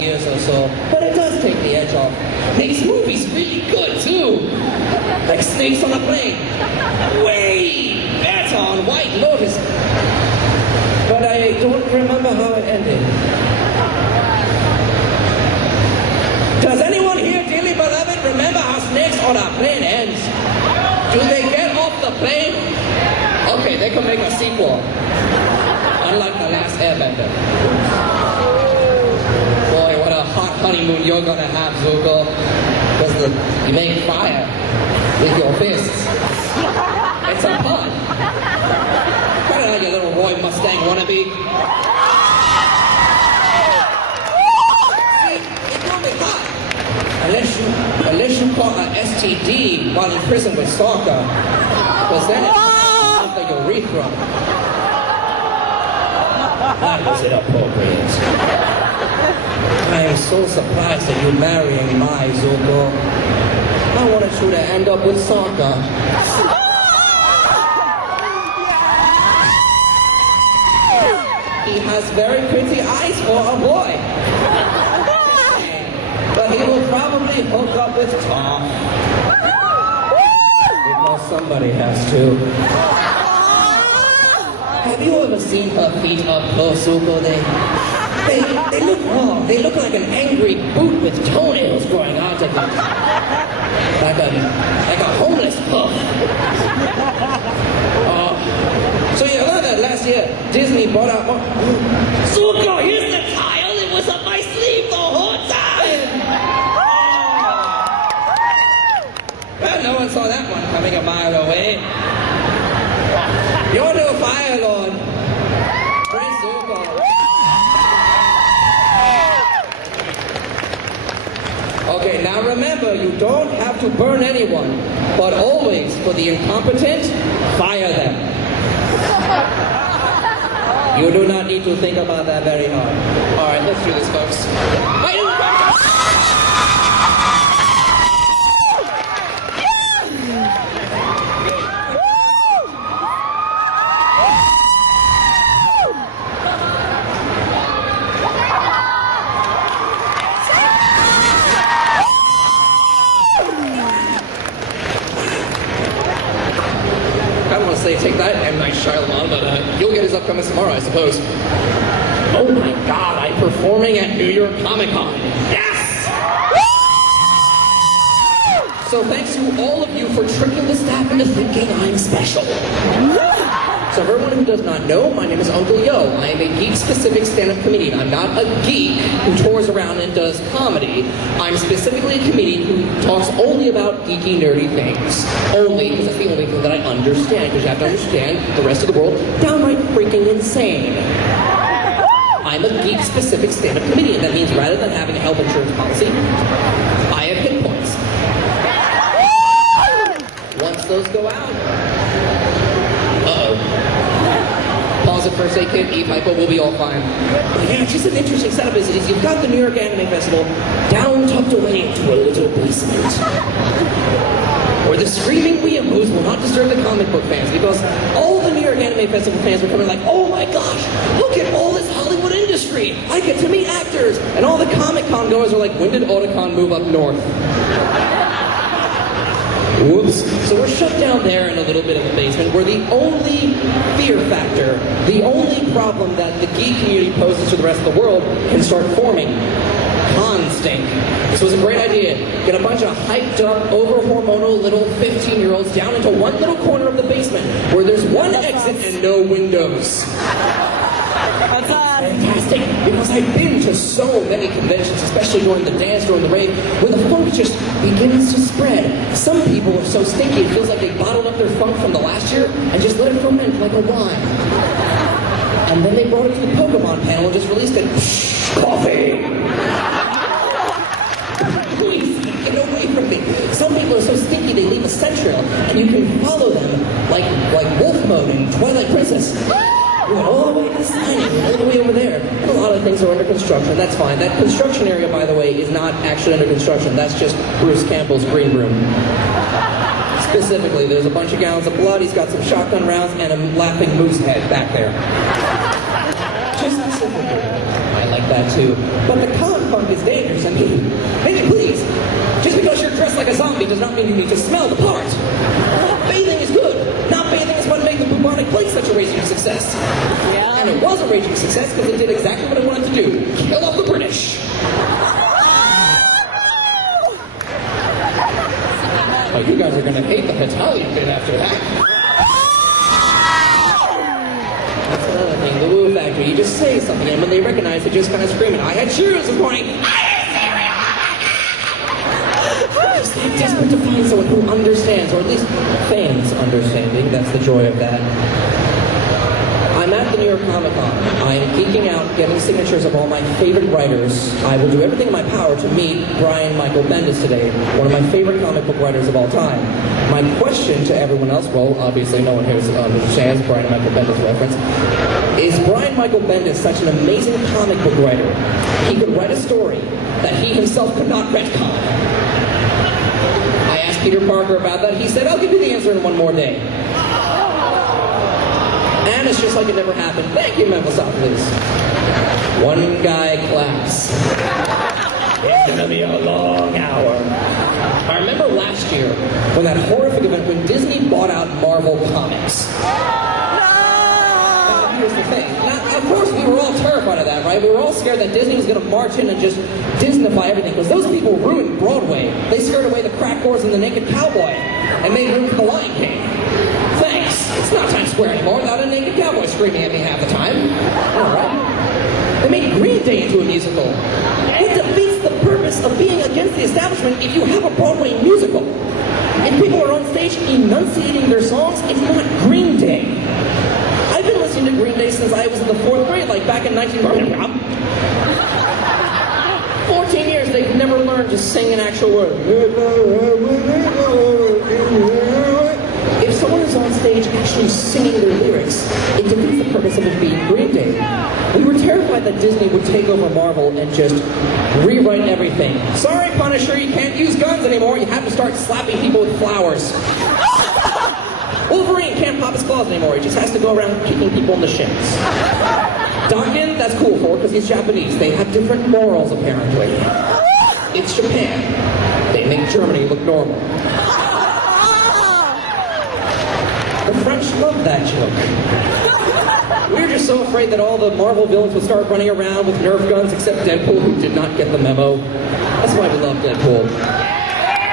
years or so, but it does take the edge off. Makes movies really good too, like Snakes on a Plane, way better on White Lotus, but I don't remember how it ended. Does anyone here, dearly beloved, remember how Snakes on a Plane ends? Do they get off the plane? Okay, they can make a sequel, unlike The Last Airbender. Hot honeymoon you're gonna have, Zuko, because you make fire with your fists. It's a pun. Cut it out, you little Roy Mustang wannabe. See, it will be hot. Unless you caught an STD while in prison with Sokka, because then it's the urethra. That was inappropriate. I am so surprised that you're marrying my Zuko. I wanted you to end up with Sokka. He has very pretty eyes for a boy. But he will probably hook up with Tom. Because somebody has to. Have you ever seen her feet up close, Zuko? They look wrong. They look like an angry boot with toenails growing out of it. Like a homeless pup. So you heard that last year Disney bought out more. Zuko, here's the tile. It was up my sleeve the whole time. Well, no one saw that one coming a mile away. Your new Fire Lord. Prince Zuko. Okay, now remember, you don't have to burn anyone, but always, for the incompetent, fire them. You do not need to think about that very hard. All right, let's do this, folks. Take that, M. Night Shyamalan, but you'll get his upcoming tomorrow, I suppose. Oh my God, I'm performing at New York Comic Con. Yes! So thanks to all of you for tricking the staff into thinking I'm special. So for everyone who does not know, my name is Uncle Yo. I am a geek-specific stand-up comedian. I'm not a geek who tours around and does comedy. I'm specifically a comedian who talks only about geeky, nerdy things. Only, because that's the only thing that I understand, because you have to understand the rest of the world downright freaking insane. I'm a geek-specific stand-up comedian. That means rather than having a health insurance policy, I have hit points. Once those go out, pause it for a second, eat hypo, we'll be all fine. But yeah, it's just an interesting setup is you've got the New York Anime Festival down tucked away into a little basement. Where the screaming weeaboos will not disturb the comic book fans, because all the New York Anime Festival fans were coming like, oh my gosh, look at all this Hollywood industry. I get to meet actors. And all the Comic Con goers are like, when did Otakon move up north? Whoops. So we're shut down there in a little bit of the basement where the only fear factor, the only problem that the geek community poses to the rest of the world can start forming. Con stink. This was a great idea. Get a bunch of hyped up, over-hormonal little 15-year-olds down into one little corner of the basement where there's one exit and no windows. That's fantastic, because I've been to so many conventions, especially during the dance, during the rave, where the funk just begins to spread. Some people are so stinky, it feels like they bottled up their funk from the last year and just let it ferment like a wine. And then they brought it to the Pokemon panel and just released it. Coffee! Please, get away from me. Some people are so stinky they leave a scent trail, and you can follow them like Wolf Mode in Twilight Princess. We went all the way to the sign, all the way over there. And a lot of things are under construction. That's fine. That construction area, by the way, is not actually under construction. That's just Bruce Campbell's green room. Specifically, there's a bunch of gallons of blood. He's got some shotgun rounds and a laughing moose head back there. Just specifically. I like that too. But the con funk is like a zombie does not mean you need to smell the part. Bathing is good. Not bathing is what made the bubonic plague such a raging success. Yeah. And it was a raging success because it did exactly what it wanted to do. Kill off the British. Oh, you guys are going to hate the Italian bit after that. That's another thing, the Woo Factory. You just say something, and when they recognize it, just kind of screaming, I had shoes this morning. They're desperate to find someone who understands, or at least feigns understanding. That's the joy of that. I'm at the New York Comic Con. I am geeking out, getting signatures of all my favorite writers. I will do everything in my power to meet Brian Michael Bendis today, one of my favorite comic book writers of all time. My question to everyone else, well, obviously no one here understands Brian Michael Bendis reference, is Brian Michael Bendis such an amazing comic book writer? He could write a story that he himself could not retcon. I asked Peter Parker about that. He said, I'll give you the answer in one more day. And it's just like it never happened. Thank you, Mephistopheles. One guy claps. It's gonna be a long hour. I remember last year when that horrific event when Disney bought out Marvel Comics. Now, here's the thing. Now, of course, we were all terrified of that, right? We were all scared that Disney was going to march in and just Disneyfy everything, because those people ruined Broadway. They scared away the crack whores and the naked cowboy, and made room for the Lion King. Thanks. It's not Times Square anymore without a naked cowboy screaming at me half the time. All right. They made Green Day into a musical. It defeats the purpose of being against the establishment if you have a Broadway musical. If people are on stage enunciating their songs, it's not Green Day. I've been listening to Green Day since I was in the 4th grade, like back in 14 years, they've never learned to sing an actual word. If someone is on stage actually singing their lyrics, it defeats the purpose of it being Green Day. We were terrified that Disney would take over Marvel and just rewrite everything. Sorry, Punisher, you can't use guns anymore. You have to start slapping people with flowers. Wolverine can't pop his claws anymore. He just has to go around kicking people in the shins. Duncan, that's cool for because he's Japanese. They have different morals, apparently. It's Japan. They make Germany look normal. The French love that joke. We were just so afraid that all the Marvel villains would start running around with Nerf guns, except Deadpool, who did not get the memo. That's why we love Deadpool.